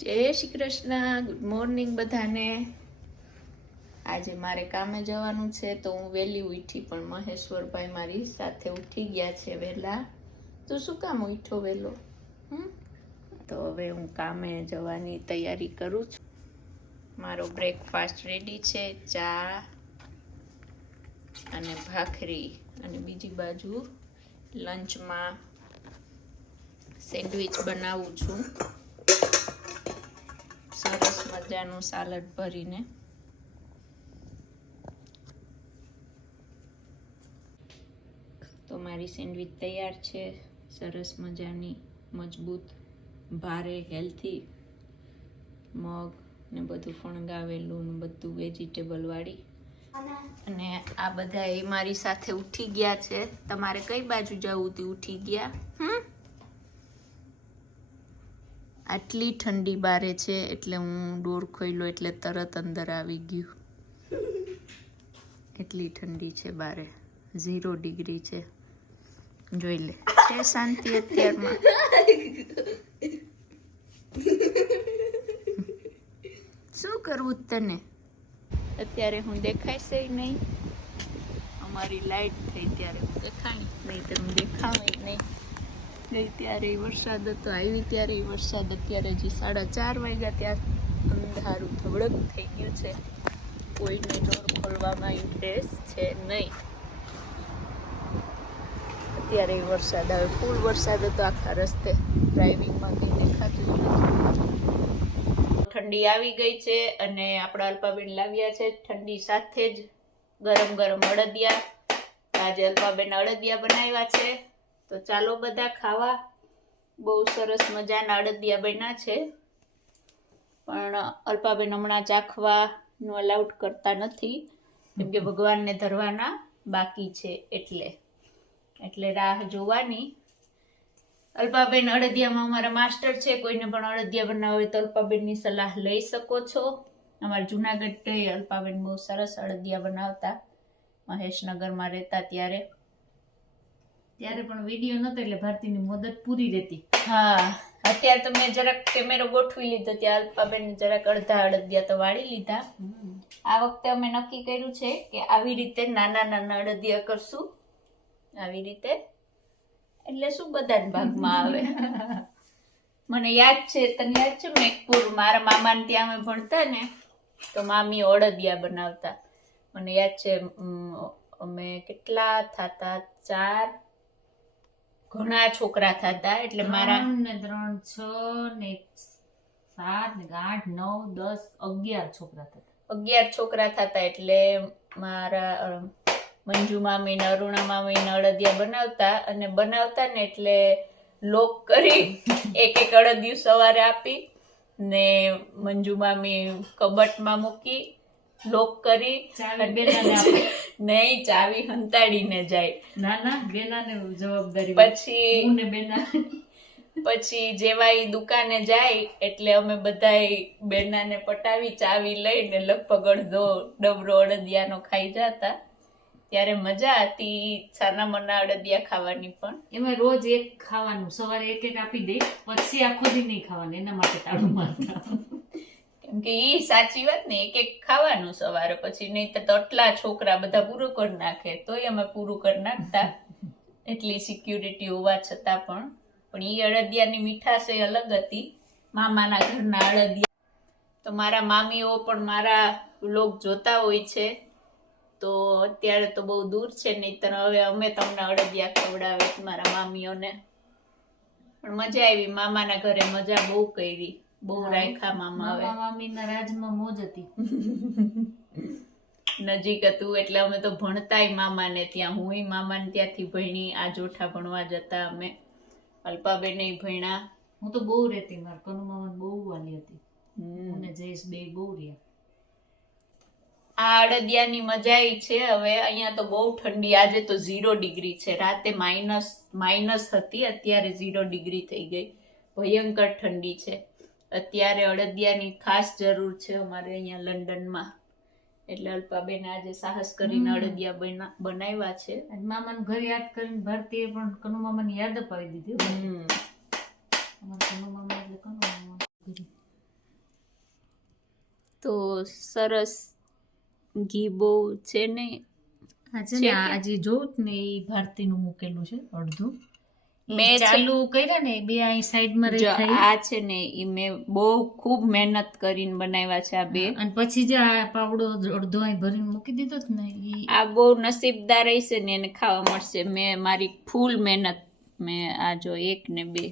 જય Shri Krishna good morning બધાને. આજે મારે કામે જવાનું છે તો હું વહેલી ઉઠી પણ મહેશ્વરભાઈ મારી સાથે ઉઠી ગયા છે વહેલા તો શું કામ ઉઠો વહેલો? તો હવે હું કામે જવાની તૈયારી કરું છું. મારો બ્રેકફાસ્ટ રેડી છે, ચા અને ભાખરી. અને બીજી બાજુ લંચમાં સેન્ડવિચ બનાવું છું. મજાનું સાલડ ભરીને. તો મારી સેન્ડવિચ તૈયાર છે. સરસ મજાની, મજબૂત, ભારે હેલ્થી મગ ને બધું ફણગાવેલું ને બધું વેજીટેબલ વાળી. અને આ બધા એ મારી સાથે ઉઠી ગયા છે. તમારે કઈ બાજુ જવું હતું ઉઠી ગયા? હમ? આટલી ઠંડી બારે છે એટલે હું ડોર ખોલ્યો એટલે તરત અંદર આવી ગયું. એટલી ઠંડી છે બારે. ઝીરો ડિગ્રી છે. જોઈ લે. છે શાંતિ અત્યારમાં? શું કરવું તને? અત્યારે હું દેખાઈશે નહીં. અમારી લાઈટ થઈ ત્યારે હું દેખાણી. નહીં તો હું દેખાવી નહીં. ગઈ ત્યારે વરસાદ હતો, આવી ત્યારે વરસાદ અત્યારે હજી સાડા ચાર વાગ્યા ત્યાં અંધારું ધબડક થઈ ગયું છે. કોઈને ડોર ખોલવામાં ઇન્ટરેસ્ટ છે નહીં. અત્યારે વરસાદ આવે ફૂલ વરસાદ હતો આખા રસ્તે. ડ્રાઇવિંગમાં કંઈ દેખાતું ઠંડી આવી ગઈ છે અને આપણા અલ્પાબેન લાવ્યા છે ઠંડી સાથે જ ગરમ ગરમ અડદિયા. આજે અલ્પાબેન અડદિયા બનાવ્યા છે. તો ચાલો બધા ખાવા. બહુ સરસ મજાના અડદિયા બન્યા છે. પણ અલ્પાબેન હમણાં ચાખવાનું અલાઉડ કરતા નથી. કેમ કે ભગવાનને ધરવાના બાકી છે એટલે. એટલે રાહ જોવાની. અલ્પાબેન અડદિયામાં અમારા માસ્ટર છે. કોઈને પણ અડદિયા બનાવવા હોય તો અલ્પાબેનની સલાહ લઈ શકો છો. અમારા જુનાગઢ અલ્પાબેન બહુ સરસ અડદિયા બનાવતા. મહેશનગરમાં રહેતા ત્યારે. ત્યારે પણ વીડિયો નતો એટલે ભારતીની મદદ પૂરી રહેતી. હા અત્યારે તો મેં જરાક કેમેરો ગોઠવી લીધો ત્યાં અલ્પાબેન જરાક અડધા અડદિયા તો વાળી લીધા. આ વખતે અમે નક્કી કર્યું છે કે આવી રીતે નાના નાના અડદિયા કરશું. આવી રીતે. એટલે શું બધા ભાગમાં આવે? મને યાદ છે તને યાદ છે? મેઘપુર મારા મામાને ત્યાં અમે ભણતા ને તો મામી અડદિયા બનાવતા. મને યાદ છે અમે કેટલા થતા? ચાર ઘણા છોકરા થતા એટલે મારા ને ત્રણ છ ને સાત આઠ નવ દસ અગિયાર છોકરા થતા. અગિયાર છોકરા થતા એટલે મારા મંજુ મામી ને અરુણા મામી ને અડદિયા બનાવતા અને બનાવતા ને એટલે લોક કરી એક એક અડદિયું સવારે આપી ને મંજુ મામી કબટમાં મૂકી લોક કરી નહીં ચાવી હંતાડીને જાય. ના ના બેનાને જવાબદારી પછી બેના પછી જેવા એ દુકાને જાય એટલે અમે બધાય બેનાને પટાવી ચાવી લઈને લગભગ અડધો ડબરો અડદિયાનો ખાઈ જતા. ત્યારે મજા હતી છાના મના અડદિયા ખાવાની પણ. એમાં રોજ એક ખાવાનું સવારે એક એક આપી દે પછી આખો દી નહીં ખાવાનું એના માટે તાળું મારતા. કેમ કે એ સાચી વાત ને, એક એક ખાવાનું સવારે પછી, નહીં તો આટલા છોકરા બધા પૂરું કરી નાખે, તોય અમે પૂરું કરી નાખતા. એટલી સિક્યુરિટી હોવા છતાં પણ. પણ એ અડદિયાની મીઠાશ એ અલગ હતી. મામાના ઘરના અડદિયા તો મારા મામીઓ પણ મારા લોક જોતા હોય છે. તો અત્યારે તો બહુ દૂર છે, નહીંતર હવે અમે તમને અડદિયા ખવડાવે મારા મામીઓને. પણ મજા આવી, મામાના ઘરે મજા બહુ કરી. બહુ. રાખ્યા મામા હવે મામા મામીના રાજમાં મોજ હતી. નજીક હતું એટલે અમે તો ભણતાય મામાને ત્યાં. હુંય મામાને ત્યાંથી ભણી આ જોઠા ભણવા જતા અમે. અલ્પાબેન ભણ્યા. હું તો બહુ રહેતી મારા કનુ મામા બહુ વાલી હતી. અને જયેશ બે બહુ રહ્યા. આ અડદિયાની મજા છે હવે. અહીંયા તો બહુ ઠંડી. આજે તો ઝીરો ડિગ્રી છે. રાતે માઇનસ માઇનસ હતી અત્યારે ઝીરો ડિગ્રી થઈ ગઈ. ભયંકર ઠંડી છે. અત્યારે અડદિયાની ખાસ જરૂર છે અમારે અહીંયા લંડનમાં. એટલે અલ્પાબેન આજે સાહસ કરીને. અડદિયા બનાવ્યા છે. અને મામાને ઘર યાદ કરીને ભારતીએ પણ કનુ મામાની યાદ અપાવી દીધી કનુ મામા એટલે કનુ મામા તો સરસ ઘી બહુ છે ને? આજે જોઉં ને એ ભારતીનું મૂકેલું છે અડધું. મેં ચાલુ કર્યા ને બે અહીં સાઈડમાં રહી થઈ. આ છે ને એ મેં બહુ ખૂબ મહેનત કરીને બનાવ્યા છે આ બે. અને પછી જે આ પાવડો અડધો અહીં ભરીને મૂકી દીધો જ ને આ બહુ નસીબદાર હશે ને એને ખાવા મળશે. મેં મારી ફૂલ મહેનત મેં આ જો એક ને બે.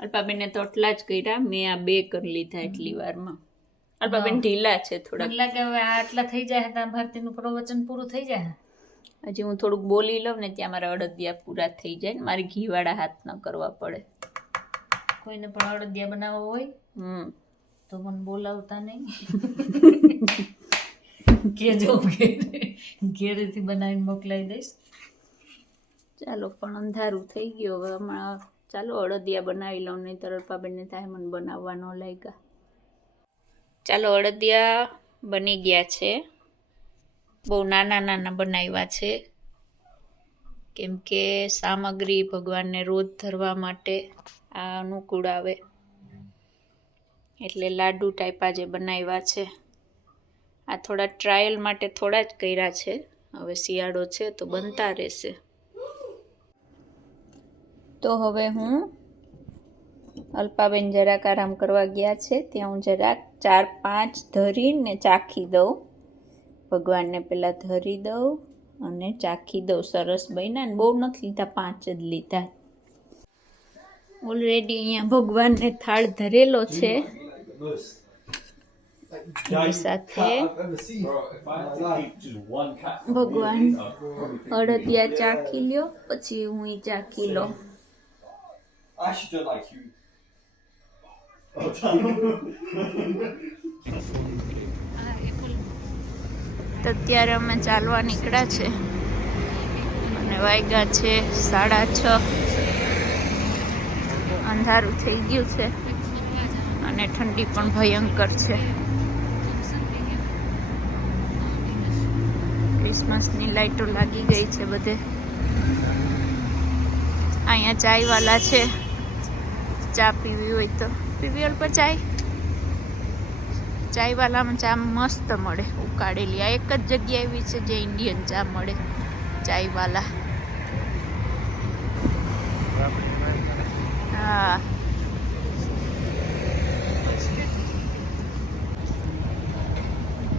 અલ્પાબેને તો આટલા જ કર્યા મેં આ બે કરી લીધા એટલી વારમાં. અલ્પાબેન. ઢીલા છે થોડાક. લાગે હવે આ આટલા થઈ જાય તો ભારતીનું પ્રવચન પૂરું થઈ જાય હજી હું થોડુંક બોલી લઉં ને ત્યાં મારા અડદિયા પૂરા થઈ જાય ને મારે ઘીવાળા હાથ ન કરવા પડે. કોઈને પણ અડદિયા બનાવવો હોય હમ. તો મને બોલાવતા નહીં. કેજો ઘેરેથી બનાવીને મોકલાવી દઈશ. ચાલો પણ અંધારું થઈ ગયું હવે હમણાં. ચાલો અડદિયા બનાવી લઉં નહીં તો અલ્પાબેનને થાય મને બનાવવા ન લાગ્યા. ચાલો અડદિયા બની ગયા છે. બહુ નાના નાના બનાવ્યા છે. કેમ કે સામગ્રી ભગવાનને રોજ ધરવા માટે આ અનુકૂળ આવે. એટલે લાડુ ટાઈપ આજે બનાવ્યા છે. આ થોડા ટ્રાયલ માટે થોડા જ કર્યા છે. હવે શિયાળો છે તો બનતા રહેશે. તો હવે હું અલ્પાબેન જરાક આરામ કરવા ગયા છે. ત્યાં હું જરાક ચાર પાંચ ધરીને ચાખી દઉં. ભગવાનને પહેલાં ધરી દઉં અને ચાખી દઉં. સરસ બન્યા ને બહુ નથી લીધા, પાંચ જ લીધા. ઓલરેડી અહીંયા ભગવાનને થાળ ધરેલો છે. સાથે ભગવાન અડદિયા ચાખી લ્યો, પછી હું ચાખી લો I તો અત્યારે અમે ચાલવા નીકળ્યા છે. અને વાગ્યા છે, સાડા છ. અંધારું થઈ ગયું છે. અને ઠંડી પણ ભયંકર છે. ક્રિસમસની લાઈટો લાગી ગઈ છે બધે. અહીંયા ચાયવાલા છે. ચા પીવી હોય તો. પીવી પર ચાય. ચાયવાલામાં ચા મસ્ત મળે, ઉકાળેલી. આ એક જ જગ્યા એવી છે જે ઇન્ડિયન ચા મળે ચાયવાલા હા.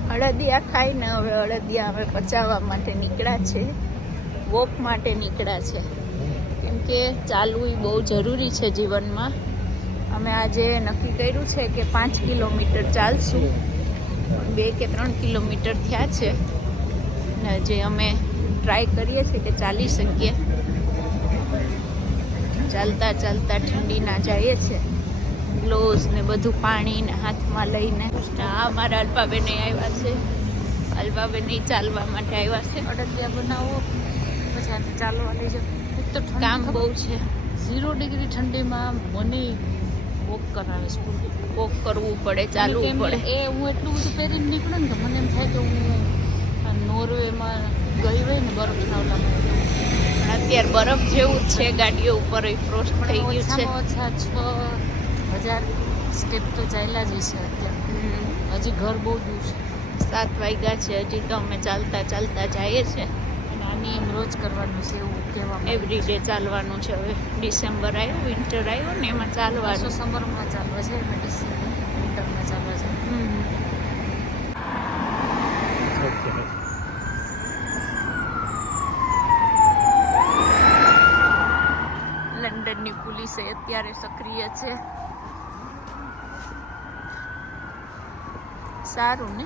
અડદિયા ખાઈને હવે અડદિયા હવે પચાવવા માટે નીકળ્યા છે, વોક માટે નીકળ્યા છે. કેમ કે ચાલવું એ બહુ જરૂરી છે જીવનમાં. અમે આજે નક્કી કર્યું છે કે પાંચ કિલોમીટર ચાલશું. બે કે ત્રણ કિલોમીટર થયા છે. ને જે અમે ટ્રાય કરીએ છીએ કે ચાલી શકીએ. ચાલતા ચાલતા ઠંડીના જઈએ છે. ગ્લોવ્સ ને બધું પાણીને હાથમાં લઈને. આ મારા અલ્પાબેને આવ્યા છે. અલ્પાબેન ચાલવા માટે આવ્યા છે. અડદિયા બનાવો. પછી ચાલવા લઈ જાઓ. કામ બહુ છે. ઝીરો ડિગ્રી ઠંડીમાં મને વોક કરાવે છે વોક કરવું પડે ચાલવું પડે. એ હું એટલું બધું પહેરીને નીકળું ને તો મને એમ થાય કે હું નોર્વેમાં ગઈ હોય ને બરફ ખાવલા પણ અત્યારે બરફ જેવું છે ગાડીઓ ઉપર ફ્રોસ્ટ થઈ ગયું છે. ઓછા છ હજાર સ્ટેપ તો ચાલ્યા જ હશે અત્યારે. હજી ઘર બહુ દૂર છે. સાત વાગ્યા છે હજી તો અમે ચાલતા ચાલતા જઈએ છે એમ રોજ કરવાનું છે એવું કહેવામાં એવરી ડે ચાલવાનું છે હવે. ડિસેમ્બર આવ્યો વિન્ટર આવ્યો ને એમાં ચાલવાનું. સમરમાં ચાલવા છે એમાં ડિસેમ્બર વિન્ટરમાં ચાલવા છે લંડનની પોલીસ અત્યારે સક્રિય છે. સારું ને?